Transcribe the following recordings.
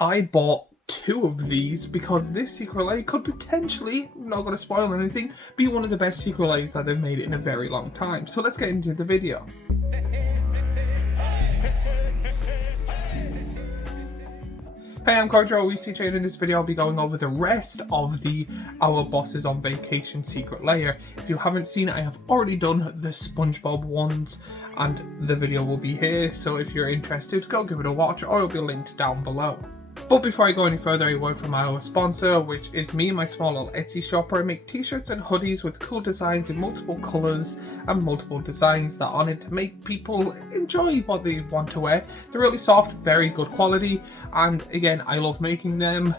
I bought two of these because this secret lair could potentially, not going to spoil anything, be one of the best secret lairs that they've made in a very long time. So let's get into the video. Hey, I'm Cordro, WCJ, and in this video I'll be going over the rest of the Our Bosses on Vacation secret lair. If you haven't seen it, I have already done the SpongeBob ones and the video will be here, so if you're interested, go give it a watch or it'll be linked down below. But before I go any further, a word from our sponsor, which is me and my small little Etsy shop where I make t-shirts and hoodies with cool designs in multiple colours and multiple designs that on it to make people enjoy what they want to wear. They're really soft, very good quality, and again, I love making them.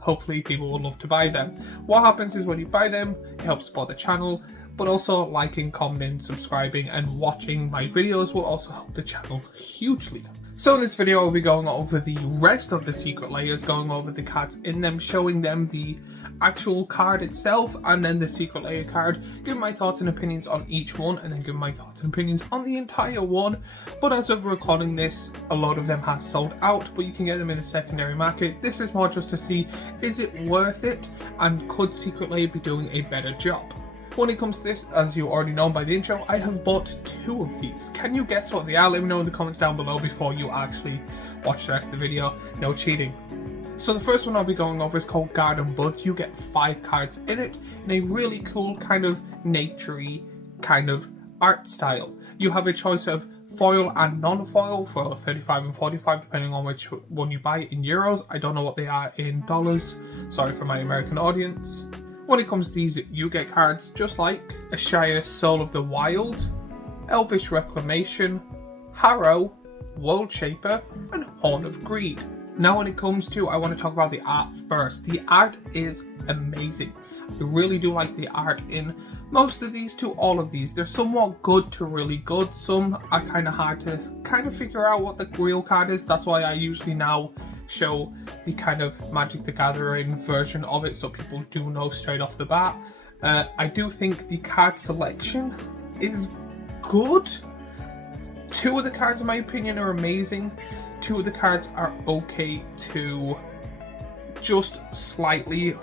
Hopefully people will love to buy them. What happens is when you buy them, it helps support the channel, but also liking, commenting, subscribing and watching my videos will also help the channel hugely. So in this video I'll be going over the rest of the secret lairs, going over the cards in them, showing them the actual card itself and then the secret lair card, giving my thoughts and opinions on each one and then giving my thoughts and opinions on the entire one. But as of recording this, a lot of them has sold out, but you can get them in the secondary market. This is more just to see, is it worth it and could secret lair be doing a better job? When it comes to this, as you already know by the intro, I have bought two of these. Can you guess what they are? Let me know in the comments down below before you actually watch the rest of the video. No cheating. So the first one I'll be going over is called Garden Buds. You get 5 cards in it in a really cool kind of naturey kind of art style. You have a choice of foil and non-foil for 35 and 45 depending on which one you buy in euros. I don't know what they are in dollars. Sorry for my American audience. When it comes to these, you get cards just like Ashaya Soul of the Wild, Elvish Reclamation, Harrow, World Shaper, and Horn of Greed. Now when it comes to, I want to talk about the art first. The art is amazing. I really do like the art in most of these to all of these. They're somewhat good to really good. Some are kind of hard to kind of figure out what the real card is. That's why I usually now show the kind of Magic the Gathering version of it so people do know straight off the bat. I do think the card selection is good. 2 of the cards in my opinion are amazing. 2 of the cards are okay to just slightly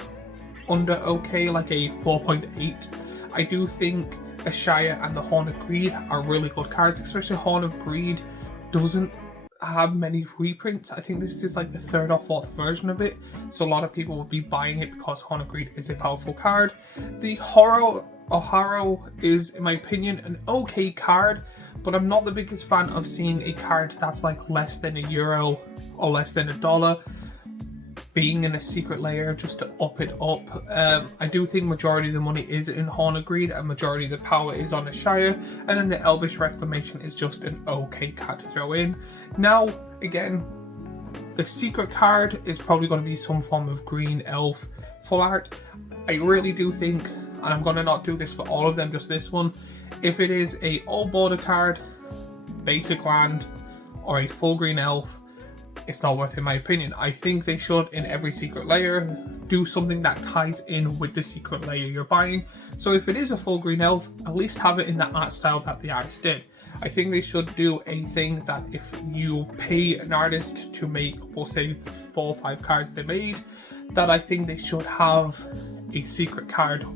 under okay, like a 4.8. I do think Ashaya and the Horn of Greed are really good cards, especially Horn of Greed doesn't have many reprints. I think this is like the 3rd or 4th version of it, so a lot of people will be buying it because Horn of Greed is a powerful card. The Harrow is, in my opinion, an okay card, but I'm not the biggest fan of seeing a card that's like less than €1 or less than $1 being in a secret lair just to up it up. I do think majority of the money is in Horn of Greed and majority of the power is on Ashaya, and then the Elvish Reclamation is just an okay card to throw in. Now, again, the secret card is probably going to be some form of green elf full art. I really do think, and I'm going to not do this for all of them, just this one, if it is a old border card, basic land, or a full green elf, it's not worth it in my opinion. I think they should, in every secret lair, do something that ties in with the secret lair you're buying. So if it is a full green elf, at least have it in the art style that the artist did. I think they should do a thing that if you pay an artist to make, we'll say, the 4 or 5 cards they made, that I think they should have a secret card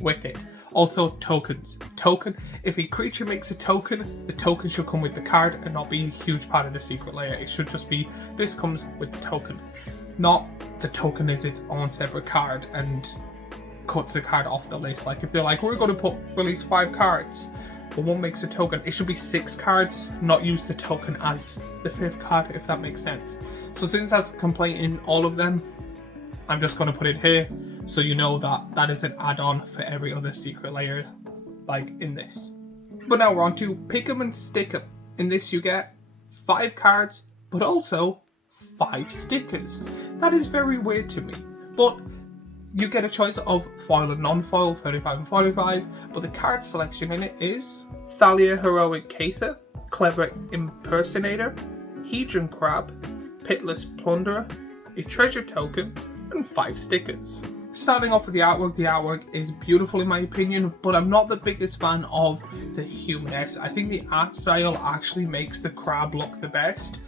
with it. Also, tokens. If a creature makes a token, the token should come with the card and not be a huge part of the secret lair. It should just be, this comes with the token. Not the token is its own separate card and cuts the card off the list. Like if they're like, we're going to release 5 cards, but one makes a token, it should be 6 cards, not use the token as the 5th card, if that makes sense. So since that's a complaint in all of them, I'm just going to put it here so you know that that is an add-on for every other secret lair like in this. But now we're on to Pick 'em and Stick 'em. In this you get 5 cards but also 5 stickers. That is very weird to me, but you get a choice of foil and non-foil, 35 and 45, but the card selection in it is Thalia Heroic Caither, Clever Impersonator, Hedron Crab, Pitless Plunderer, a treasure token, and 5 stickers. Starting off with the artwork is beautiful in my opinion, but I'm not the biggest fan of the humaness. I think the art style actually makes the crab look the best,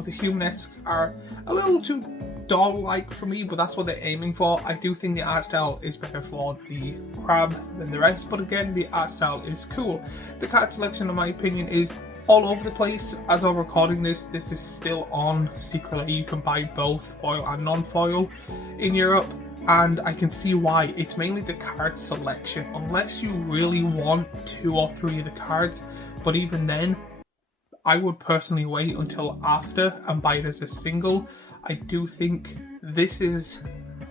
but the Humanesques are a little too doll-like for me, but that's what they're aiming for. I do think the art style is better for the crab than the rest, but again, the art style is cool. The card selection, in my opinion, is all over the place. As I'm recording this is still on Secret Lair. You can buy both foil and non-foil in Europe, and I can see why. It's mainly the card selection, unless you really want 2 or 3 of the cards, but even then, I would personally wait until after and buy it as a single. I do think this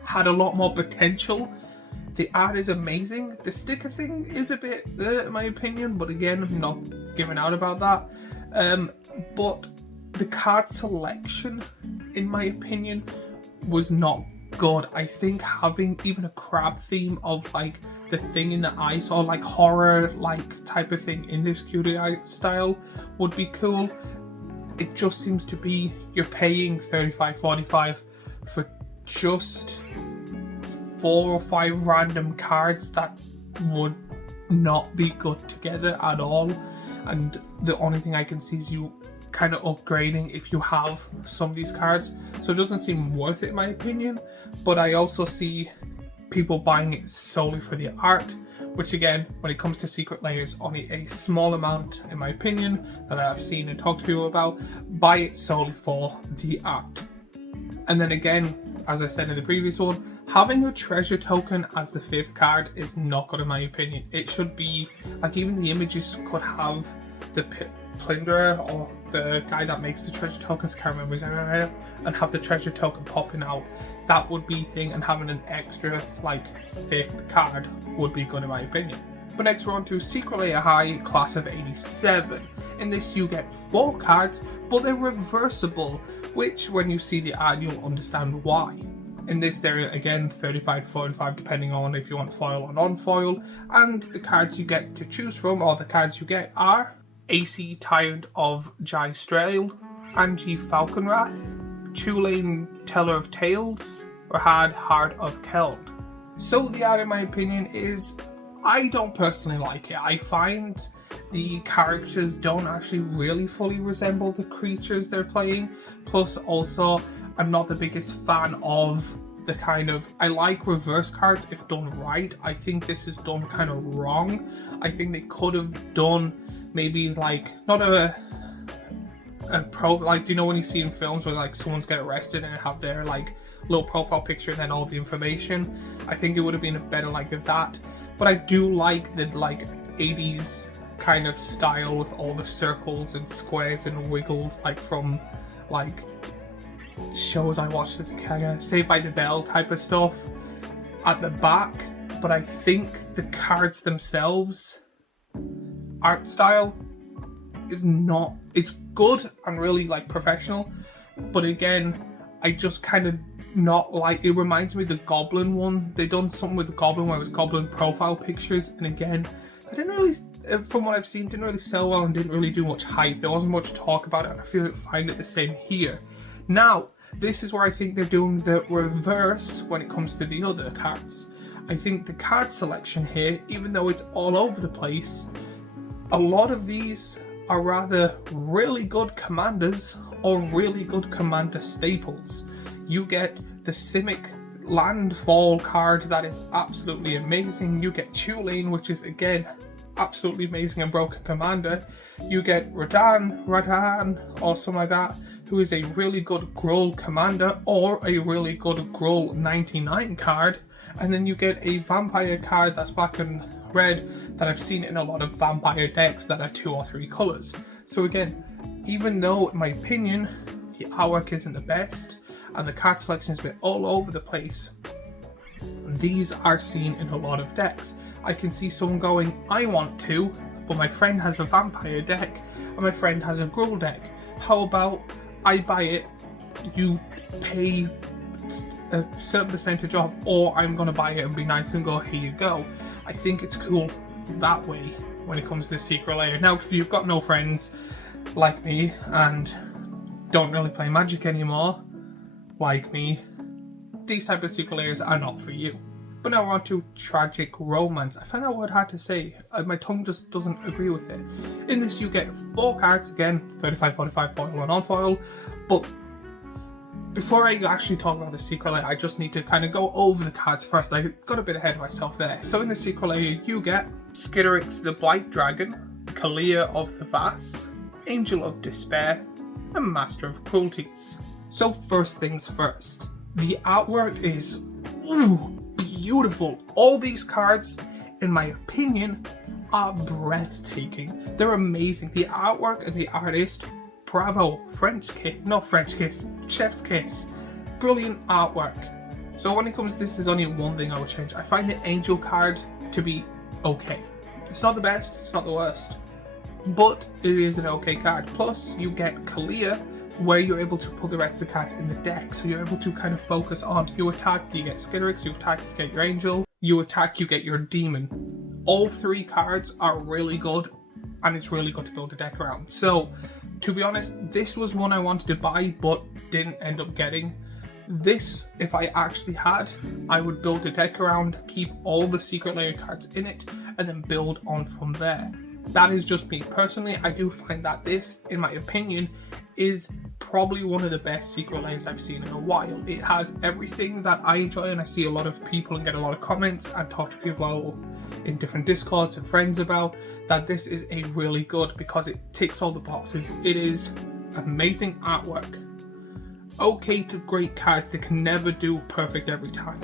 had a lot more potential. The art is amazing. The sticker thing is a bit, in my opinion, but again, I'm not giving out about that. But the card selection, in my opinion, was not good. I think having even a crab theme of like the thing in the eyes or like horror like type of thing in this cutie eye style would be cool. It just seems to be you're paying $35.45 for just 4 or 5 random cards that would not be good together at all, and the only thing I can see is you kind of upgrading if you have some of these cards, so it doesn't seem worth it in my opinion. But I also see people buying it solely for the art, which again, when it comes to Secret Lair, is only a small amount in my opinion that I've seen and talked to people about. Buy it solely for the art. And then again, as I said in the previous one, having a treasure token as the 5th card is not good in my opinion. It should be like, even the images could have the plunderer or the guy that makes the treasure tokens, can't remember his name, and have the treasure token popping out. That would be thing, and having an extra like 5th card would be good in my opinion. But next we're on to Secret Lair High Class of 87. In this you get 4 cards, but they're reversible, which when you see the art you'll understand why. In this they're again $35.45 depending on if you want foil or non-foil, and the cards you get to choose from, or the cards you get, are AC Tyrant of Jystrael, Angie Falconwrath, Tulane Teller of Tales, Rahad Heart of Keld. So the art in my opinion is, I don't personally like it. I find the characters don't actually really fully resemble the creatures they're playing. Plus also, I'm not the biggest fan of the kind of, I like reverse cards if done right. I think this is done kind of wrong. I think they could have done maybe like, not a pro, like, do you know when you see in films where like someone's get arrested and have their like little profile picture and then all the information? I think it would have been a better like that. But I do like the like 80s kind of style with all the circles and squares and wiggles, like from like shows I watched as a kid, Saved by the Bell type of stuff at the back. But I think the cards themselves, art style, is not, it's good and really like professional, but again, I just kind of not like, it reminds me of the Goblin one. They done something with the Goblin where it was Goblin profile pictures, and again, I didn't really, from what I've seen, didn't really sell well and didn't really do much hype. There wasn't much talk about it, and I find it the same here. Now, this is where I think they're doing the reverse when it comes to the other cards. I think the card selection here, even though it's all over the place, a lot of these are rather really good commanders or really good commander staples. You get the Simic Landfall card that is absolutely amazing. You get Tulane, which is again absolutely amazing and broken commander. You get Radan or something like that, who is a really good Gruul commander or a really good Gruul 99 card. And then you get a vampire card that's black and red that I've seen in a lot of vampire decks that are 2 or 3 colours. So again, even though in my opinion the artwork isn't the best and the card selection is a bit all over the place, these are seen in a lot of decks. I can see someone going, I want to, but my friend has a vampire deck and my friend has a Gruul deck. How about I buy it, you pay a certain percentage off, or I'm going to buy it and be nice and go, here you go. I think it's cool that way when it comes to the Secret Lair. Now, if you've got no friends like me and don't really play Magic anymore, like me, these type of Secret Lairs are not for you. But now we're on to Tragic Romance. I find that word hard to say. My tongue just doesn't agree with it. In this you get 4 cards, again, 35, 45 foil and non-foil. But before I actually talk about the secret layer, I just need to kind of go over the cards first. I got a bit ahead of myself there. So in the secret layer you get Skitterix the Blight Dragon, Kalia of the Vast, Angel of Despair, and Master of Cruelties. So first things first, the artwork is beautiful. All these cards, in my opinion, are breathtaking. They're amazing. The artwork and the artist, bravo. Chef's kiss. Brilliant artwork. So when it comes to this, there's only one thing I would change. I find the Angel card to be okay. It's not the best, it's not the worst, but it is an okay card. Plus, you get Kalia, where you're able to put the rest of the cards in the deck, so you're able to kind of focus on, you attack, you get Skitterix, you attack, you get your Angel, you attack, you get your Demon. All 3 cards are really good, and it's really good to build a deck around. So, to be honest, this was one I wanted to buy, but didn't end up getting. This, if I actually had, I would build a deck around, keep all the secret layer cards in it, and then build on from there. That is just me personally. I do find that this, in my opinion, is probably one of the best secret layers I've seen in a while. It has everything that I enjoy, and I see a lot of people and get a lot of comments and talk to people in different discords and friends about that. This is a really good, because it ticks all the boxes. It is amazing artwork, okay to great cards. They can never do perfect every time.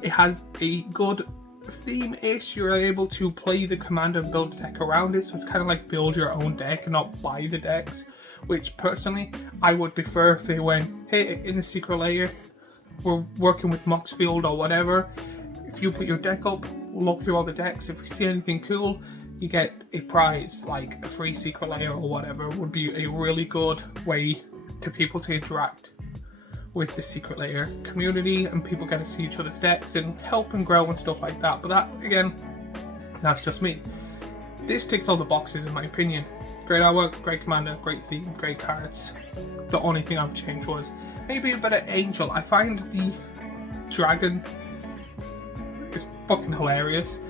It has a good theme-ish. You're able to play the commander and build a deck around it, so it's kind of like build your own deck and not buy the decks, which personally I would prefer if they went, hey, in the secret layer we're working with Moxfield or whatever, if you put your deck up, we'll look through all the decks, if we see anything cool you get a prize, like a free secret layer or whatever. Would be a really good way to people to interact with the secret layer community, and people get to see each other's decks and help and grow and stuff like that. But that, again, that's just me. This ticks all the boxes in my opinion. Great artwork, great commander, great theme, great cards. The only thing I would change was maybe a better Angel. I find the dragon is fucking hilarious.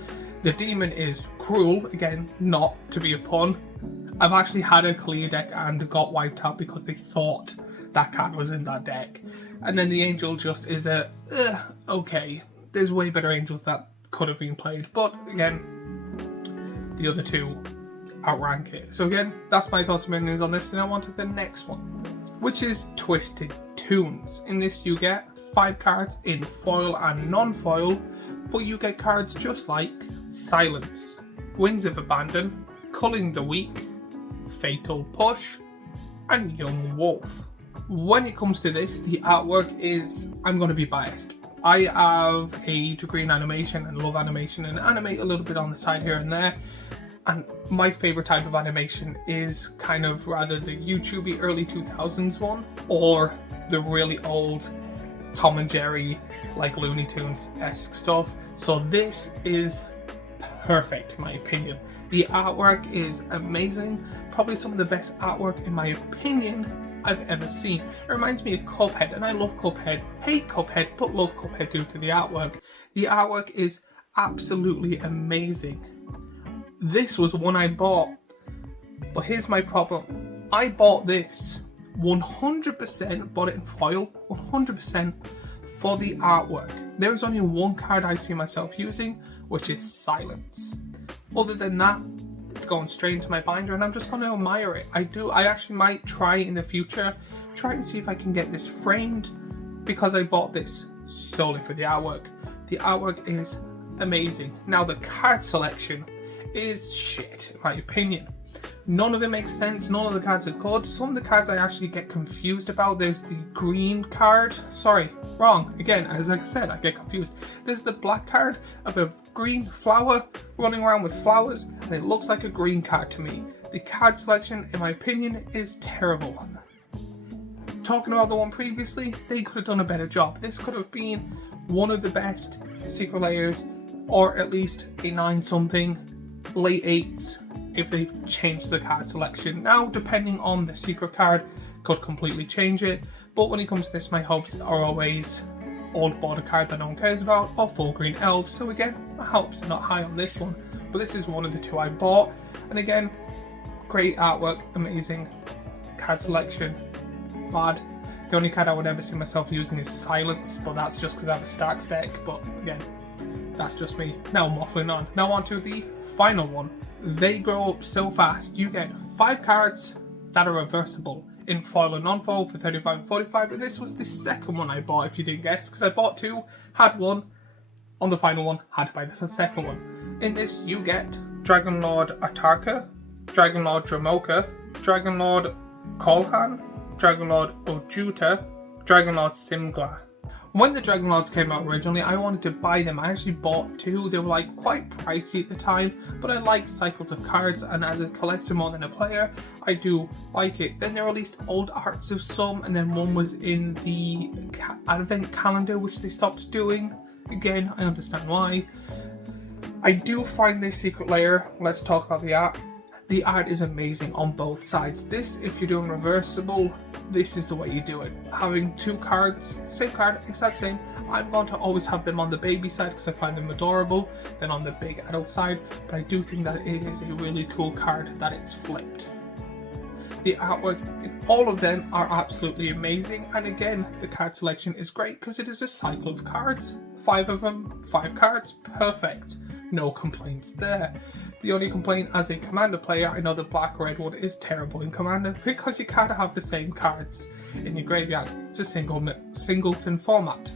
The demon is cruel, again, not to be a pun. I've actually had a Kalia deck and got wiped out because they thought that card was in that deck. And then the Angel just is a, okay, there's way better Angels that could have been played. But again, the other 2 outrank it. So again, that's my thoughts and opinions on this, and I on to the next one, which is Twisted Tunes. In this you get 5 cards in foil and non-foil, but you get cards just like Silence, Winds of Abandon, Culling the Weak, Fatal Push, and Young Wolf. When it comes to this, the artwork is, I'm going to be biased. I have a degree in animation and love animation and animate a little bit on the side here and there. And my favourite type of animation is kind of rather the YouTubey early 2000s one, or the really old Tom and Jerry, like Looney Tunes-esque stuff. So this is perfect in my opinion. The artwork is amazing, probably some of the best artwork in my opinion I've ever seen. It reminds me of Cuphead, and I love Cuphead, hate Cuphead, but love Cuphead due to the artwork. The artwork is absolutely amazing. This was one I bought, but here's my problem. I bought this 100%, bought it in foil, 100% for the artwork. There is only one card I see myself using, which is Silence. Other than that, it's going straight into my binder and I'm just going to admire it. I actually might try in the future, try and see if I can get this framed, because I bought this solely for the artwork. The artwork is amazing. Now the card selection is shit in my opinion. None of it makes sense, none of the cards are good. Some of the cards I actually get confused about. There's the green card, sorry, wrong, again, as I said, I get confused. There's the black card of a green flower running around with flowers, and it looks like a green card to me. The card selection, in my opinion, is terrible. Talking about the one previously, they could have done a better job. This could have been one of the best secret layers, or at least a 9-something, late 8s, if they changed the card selection. Now, depending on the secret card, could completely change it. But when it comes to this, my hopes are always old border card that no one cares about, or full green elves, so again, my hopes are not high on this one. But this is one of the two I bought, and again, great artwork, amazing card selection, mad. The only card I would ever see myself using is Silence, but that's just because I have a Starks deck, but again, that's just me. Now I'm waffling on. Now on to the final one. They grow up so fast. You get 5 cards that are reversible in foil and non-foil for 35 and 45, and this was the second one I bought, if you didn't guess, because I bought 2, had 1, on the final one, had to buy this second one. In this, you get Dragonlord Atarka, Dragonlord Dramoka, Dragonlord Kolhan, Dragonlord Ojuta, Dragonlord Simgla. When the Dragonlords came out originally, I wanted to buy them. I actually bought 2. They were like quite pricey at the time, but I like cycles of cards, and as a collector more than a player, I do like it. Then they released old arts of some, and then one was in the advent calendar, which they stopped doing. Again, I understand why. I do find this Secret Lair, let's talk about the art. The art is amazing on both sides. This, if you're doing reversible, this is the way you do it. Having 2 cards, same card, exact same. I'm going to always have them on the baby side because I find them adorable, then on the big adult side, but I do think that it is a really cool card that it's flipped. The artwork in all of them are absolutely amazing, and again, the card selection is great because it is a cycle of cards. 5 of them, 5 cards, perfect. No complaints there. The only complaint as a Commander player, I know the black red one is terrible in Commander because you can't have the same cards in your graveyard. It's a singleton format.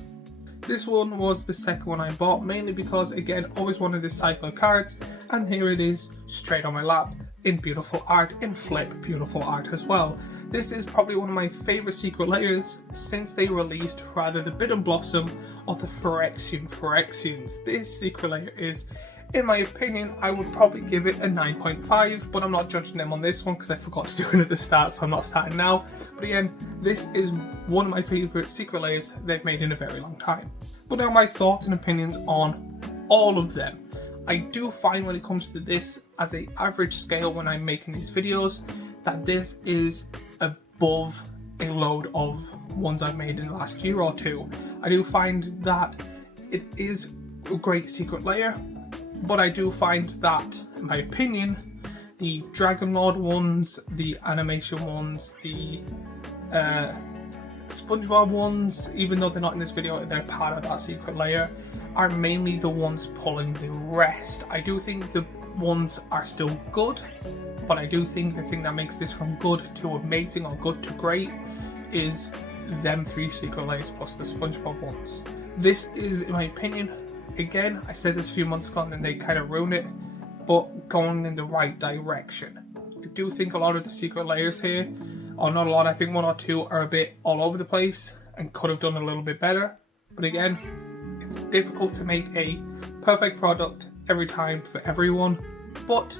This one was the second one I bought, mainly because again, always wanted this cycle of cards, and here it is straight on my lap in beautiful art, in flip beautiful art as well. This is probably one of my favourite Secret Lairs since they released rather the Bidden Blossom or the Phyrexians. This Secret Lair is, in my opinion, I would probably give it a 9.5, but I'm not judging them on this one because I forgot to do it at the start, so I'm not starting now. But again, this is one of my favourite Secret Lairs they've made in a very long time. But now my thoughts and opinions on all of them. I do find when it comes to this as an average scale when I'm making these videos, that this is above a load of ones I've made in the last year or two. I do find that it is a great Secret Lair, but I do find that, in my opinion, the Dragonlord ones, the animation ones, the SpongeBob ones, even though they're not in this video, they're part of that Secret Lair, are mainly the ones pulling the rest. I do think the ones are still good, but I do think the thing that makes this from good to amazing or good to great is them 3 Secret Lairs plus the SpongeBob ones. This is, in my opinion, again, I said this a few months ago and then they kind of ruined it, but going in the right direction. I do think a lot of the Secret Lairs here, or not a lot, I think 1 or 2 are a bit all over the place and could have done a little bit better. But again, it's difficult to make a perfect product every time for everyone, but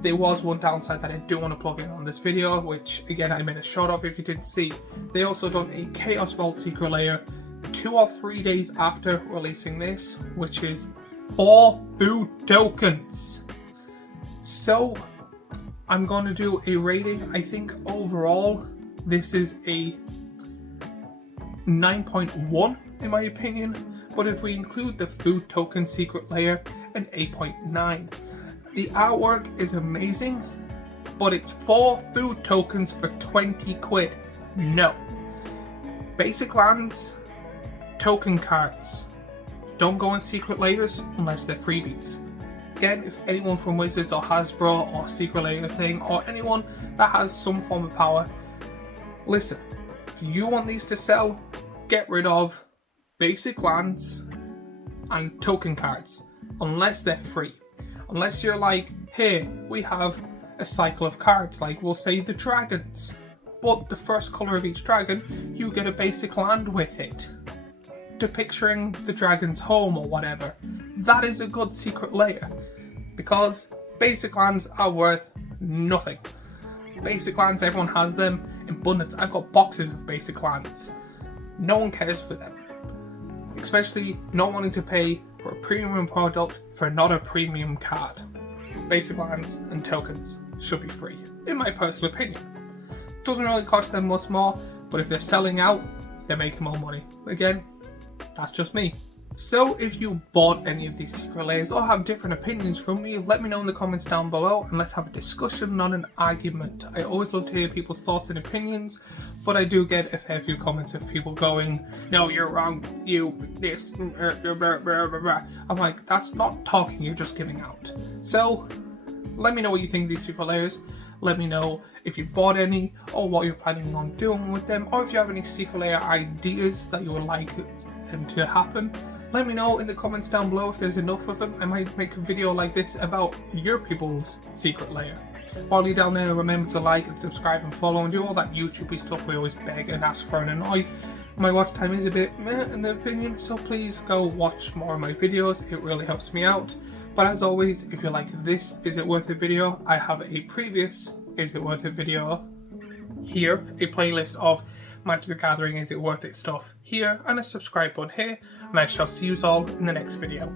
there was one downside that I do want to plug in on this video, which again I made a shot of if you didn't see. They also done a Chaos Vault Secret Lair 2 or 3 days after releasing this, which is 4 food tokens. So I'm going to do a rating. I think overall this is a 9.1 in my opinion, but if we include the food token Secret Lair, an 8.9. The artwork is amazing, but it's 4 food tokens for 20 quid. No. Basic lands, token cards. Don't go in Secret Lairs unless they're freebies. Again, if anyone from Wizards or Hasbro or Secret Lair thing, or anyone that has some form of power, listen, if you want these to sell, get rid of basic lands and token cards, unless they're free. Unless you're like, here, we have a cycle of cards, like we'll say the dragons, but the first colour of each dragon, you get a basic land with it, depicting the dragon's home or whatever. That is a good Secret Lair, because basic lands are worth nothing. Basic lands, everyone has them in abundance. I've got boxes of basic lands. No one cares for them. Especially not wanting to pay for a premium product for not a premium card. Basic lands and tokens should be free, in my personal opinion. Doesn't really cost them much more, but if they're selling out, they're making more money. Again, That's just me. So if you bought any of these secret layers or have different opinions from me, let me know in the comments down below and let's have a discussion, not an argument. I always love to hear people's thoughts and opinions, but I do get a fair few comments of people going, no, you're wrong, you, this, I'm like, that's not talking, you're just giving out. So let me know what you think of these secret layers. Let me know if you bought any or what you're planning on doing with them, or if you have any secret layer ideas that you would like them to happen. Let me know in the comments down below if there's enough of them. I might make a video like this about your people's secret layer. While you're down there, remember to like and subscribe and follow and do all that YouTube-y stuff we always beg and ask for and annoy. My watch time is a bit meh in the opinion, so please go watch more of my videos. It really helps me out. But as always, if you like this Is It Worth It video, I have a previous Is It Worth It video here, a playlist of Magic the Gathering Is It Worth It stuff here, and a subscribe button here, and I shall see you all in the next video.